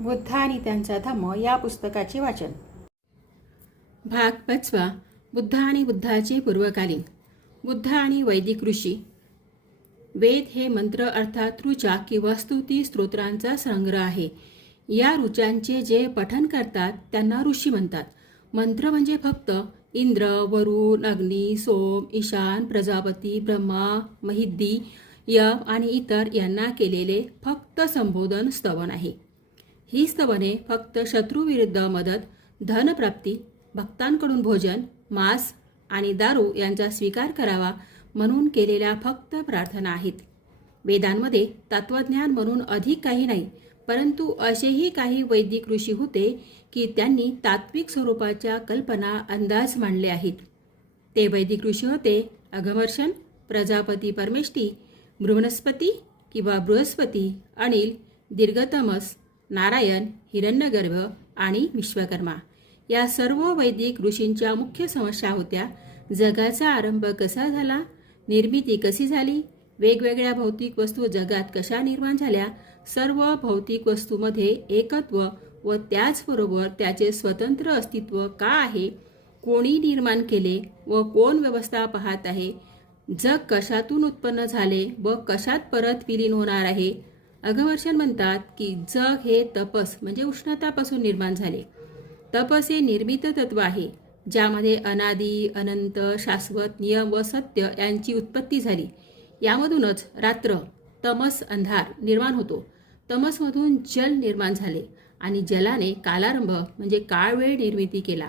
बुद्ध आणि त्यांचा धम्म या पुस्तकाचे वाचन. भाग 5. बुद्ध आणि बुद्धाचे पूर्वकालीन. बुद्ध आणि वैदिक ऋषी. वेद हे मंत्र अर्थात ऋचा किंवा स्तुती स्तोत्रांचा संग्रह आहे. या ऋचांचे जे पठण करतात त्यांना ऋषी म्हणतात. मंत्र म्हणजे फक्त इंद्र, वरुण, अग्नी, सोम, ईशान, प्रजापती, ब्रह्मा, महिद्दी, यम आणि इतर यांना केलेले फक्त संबोधन स्तवन आहे. ही स्तवने फक्त शत्रूविरुद्ध मदत, धनप्राप्ती, भक्तांकडून भोजन, मांस आणि दारू यांचा स्वीकार करावा म्हणून केलेल्या फक्त प्रार्थना आहेत. वेदांमध्ये तत्वज्ञान म्हणून अधिक काही नाही, परंतु असेही काही वैदिक ऋषी होते की त्यांनी तात्विक स्वरूपाच्या कल्पना अंदाज मांडले आहेत. ते वैदिक ऋषी होते अघमर्षण, प्रजापती परमेष्ठी, बृहस्पती किंवा बृहस्पती, अनिल, दीर्घतमस, नारायण, हिरण्यगर्भ आणि विश्वकर्मा. या सर्व वैदिक ऋषींच्या मुख्य समस्या होत्या जगाचा आरंभ कसा झाला, निर्मिती कशी झाली, वेगवेगळ्या भौतिक वस्तू जगात कशा निर्माण झाल्या, सर्व भौतिक वस्तूमध्ये एकत्व व त्याचबरोबर त्याचे स्वतंत्र अस्तित्व का आहे, कोणी निर्माण केले व कोण व्यवस्था पाहत आहे, जग कशातून उत्पन्न झाले व कशात परत विलीन होणार आहे. अघमर्षण म्हणतात की जग हे तपस म्हणजे उष्णतापासून निर्माण झाले. तपस हे निर्मित तत्व आहे ज्यामध्ये अनादी, अनंत, शाश्वत नियम व सत्य यांची उत्पत्ती झाली. यामधूनच रात्र, तमस, अंधार निर्माण होतो. तमसमधून जल निर्माण झाले आणि जलाने कालारंभ म्हणजे काळवेळ निर्मिती केला.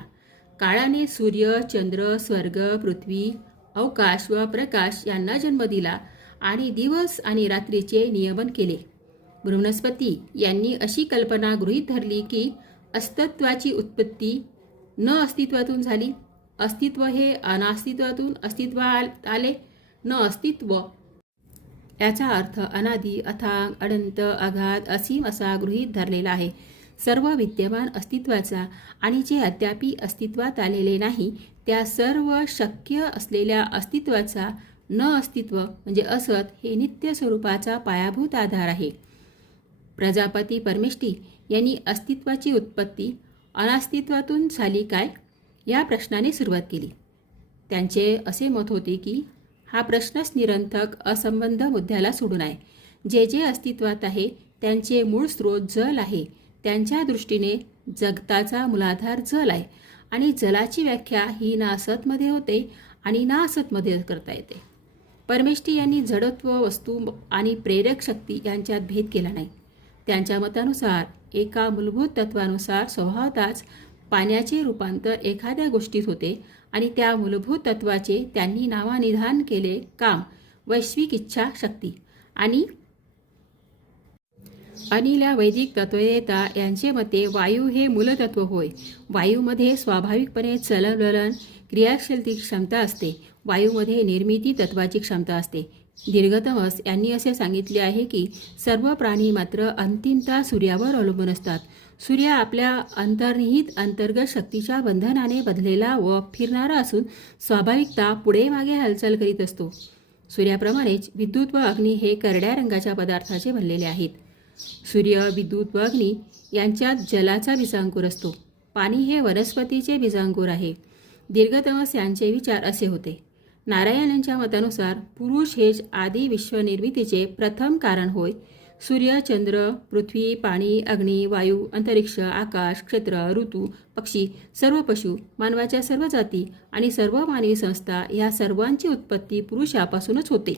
काळाने सूर्य, चंद्र, स्वर्ग, पृथ्वी, अवकाश व प्रकाश यांना जन्म दिला आणि दिवस आणि रात्रीचे नियमन केले. बृहस्पती यांनी अशी कल्पना गृहीत धरली की अस्तित्वाची उत्पत्ती न अस्तित्वातून झाली. अस्तित्व हे अनास्तित्वातून अस्तित्वात आले. न अस्तित्व याचा अर्थ अनादी, अथांग, अनंत, अगाध, असीम असा गृहीत धरलेला आहे. सर्व विद्यमान अस्तित्वाचा आणि जे अद्यापी अस्तित्वात आलेले नाही त्या सर्व शक्य असलेल्या अस्तित्वाचा न अस्तित्व म्हणजे असत हे नित्य स्वरूपाचा पायाभूत आधार आहे. प्रजापती परमेष्ठी यांनी अस्तित्वाची उत्पत्ती अनास्तित्वातून झाली काय या प्रश्नाने सुरुवात केली. त्यांचे असे मत होते की हा प्रश्नच निरर्थक असंबंध मुद्द्याला सोडून आहे. जे जे अस्तित्वात आहे त्यांचे मूळ स्रोत जल आहे. त्यांच्या दृष्टीने जगताचा मूलाधार जल आहे आणि जलाची व्याख्या ही ना असतमध्ये होते आणि ना असतमध्ये करता येते. परमेष्ठी यांनी जडत्व, वस्तू आणि प्रेरक शक्ती यांच्यात भेद केला नाही. त्यांच्या मतानुसार एका मूलभूत तत्वानुसार स्वभावतःच पाण्याचे रूपांतर एखाद्या गोष्टीत होते आणि त्या मूलभूत तत्वाचे त्यांनी नावानिधान केले काम, वैश्विक इच्छा शक्ती आणि अनिल्या वैदिक तत्ववेत्ता यांचे मते वायू हे मूलतत्व होय. वायूमध्ये स्वाभाविकपणे चलनवलन क्रियाशीलतेची क्षमता असते. वायूमध्ये निर्मिती तत्वाची क्षमता असते. दीर्घतमस यांनी असे सांगितले आहे की सर्व प्राणी मात्र अंतिमतः सूर्यावर अवलंबून असतात. सूर्य आपल्या अंतर्निहित अंतर्गत शक्तीच्या बंधनाने बदलेला व फिरणारा असून स्वाभाविकता पुढे मागे हालचाल करीत असतो. सूर्याप्रमाणेच विद्युत व अग्नी हे करड्या रंगाच्या पदार्थाचे बनलेले आहेत. सूर्य, विद्युत व अग्नी यांच्यात जलाचा बीजांकुर असतो. पाणी हे वनस्पतीचे बीजांकुर आहे. दीर्घतमस यांचे विचार असे होते. नारायण यांच्या मतानुसार पुरुष हेच आदी विश्वनिर्मितीचे प्रथम कारण होय. सूर्य, चंद्र, पृथ्वी, पाणी, अग्नी, वायू, अंतरिक्ष, आकाश, क्षेत्र, ऋतू, पक्षी, सर्व पशु, मानवाच्या सर्व जाती आणि सर्व मानवी संस्था या सर्वांची उत्पत्ती पुरुषापासूनच होते.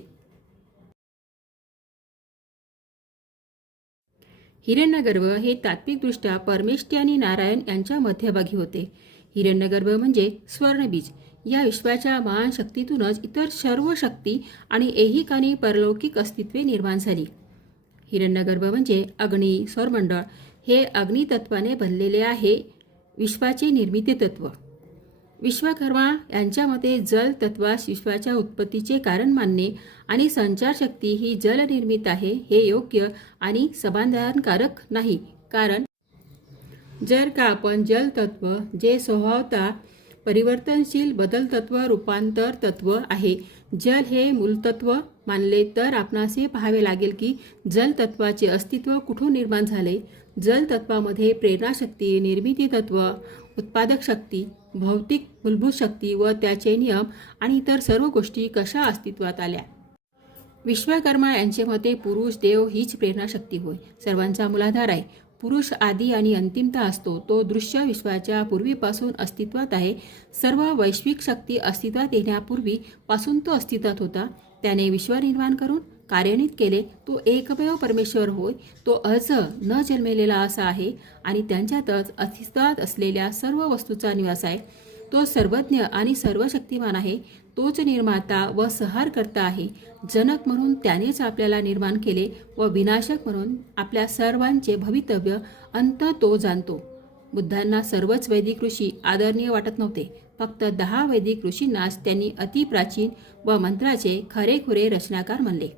हिरण्यगर्भ हे तात्विकदृष्ट्या परमेष्ठी आणि नारायण यांच्या मध्यभागी होते. हिरण्यगर्भ म्हणजे स्वर्णबीज. या विश्वाच्या महान शक्तीतूनच इतर सर्व शक्ती आणि ऐहिक आणि परलौकिक अस्तित्वे निर्माण झाली. हिरण्यगर्भ म्हणजे अग्नी, सौरमंडळ हे अग्नितत्वाने बनलेले आहे विश्वाचे निर्मिती तत्व. विश्वकर्मा यांच्या मते जल तत्वास विश्वाच्या उत्पत्तीचे कारण मानणे आणि संचारशक्ती ही जलनिर्मित आहे हे योग्य आणि समाधानकारक नाही. कारण जर का आपण जल तत्व जे स्वभावतः परिवर्तनशील बदल तत्व रूपांतर तत्व आहे, जल हे मूलतत्व मानले तर आपणास हे पाहावे लागेल की जलतत्वाचे अस्तित्व कुठून निर्माण झाले. जलतत्वामध्ये प्रेरणाशक्ती, निर्मिती तत्व, उत्पादक शक्ती, भौतिक मूलभूत शक्ती व त्याचे नियम आणि इतर सर्व गोष्टी कशा अस्तित्वात आल्या. विश्वकर्मा यांचे मते पुरुष देव हीच प्रेरणाशक्ती होय. सर्वांचा मूलाधार आहे. पुरुष आदी आणि अंतिमता असतो. तो दृश्य विश्वाच्या पूर्वीपासून अस्तित्वात आहे. सर्व वैश्विक शक्ती अस्तित्वात येण्यापूर्वी पासून तो अस्तित्वात होता. त्याने विश्व निर्माण करून कार्यान्वित केले. तो एकमेव परमेश्वर होय. तो अज न जन्मलेला असा आहे आणि त्यांच्यातच अस्तित्वात असलेल्या सर्व वस्तूचा निवास आहे. तो सर्वज्ञ आणि सर्वशक्तिमान आहे. तोच निर्माता व संहारकर्ता आहे. जनक म्हणून त्यानेच आपल्याला निर्माण केले व विनाशक म्हणून आपल्या सर्वांचे भवितव्य अंत तो जाणतो. बुद्धांना सर्वच वैदिक ऋषी आदरणीय वाटत नव्हते. फक्त 10 वैदिक ऋषींनाच त्यांनी अतिप्राचीन व मंत्राचे खरेखुरे रचनाकार म्हणले.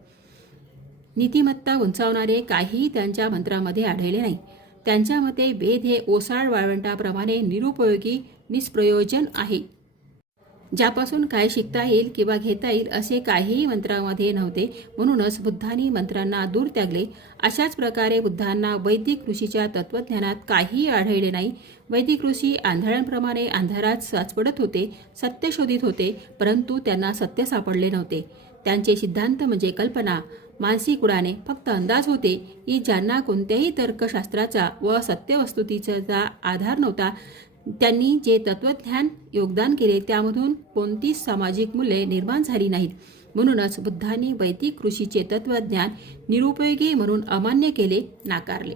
नीतिमत्ता उंचावणारे काहीही त्यांच्या मंत्रामध्ये आढळले नाही. त्यांच्या मते वेद हे ओसाड वाळवंटाप्रमाणे निरुपयोगी निष्प्रयोजन आहे. ज्यापासून काय शिकता येईल किंवा घेता येईल असे काहीही मंत्रामध्ये नव्हते. म्हणूनच बुद्धांनी मंत्रांना दूर त्यागले. अशाच प्रकारे बुद्धांना वैदिक ऋषीच्या तत्वज्ञानात काहीही आढळले नाही. वैदिक ऋषी आंधळ्यांप्रमाणे अंधारात साचपडत होते, सत्य शोधित होते, परंतु त्यांना सत्य सापडले नव्हते. त्यांचे सिद्धांत म्हणजे कल्पना, मानसिक उडाणे, फक्त अंदाज होते की ज्यांना कोणत्याही तर्कशास्त्राचा व सत्यवस्तुतेचा आधार नव्हता. त्यांनी जे तत्वज्ञान योगदान केले त्यामधून कोणतीच सामाजिक मूल्ये निर्माण झाली नाहीत. म्हणूनच बुद्धांनी वैदिक ऋषीचे तत्वज्ञान निरुपयोगी म्हणून अमान्य केले, नाकारले.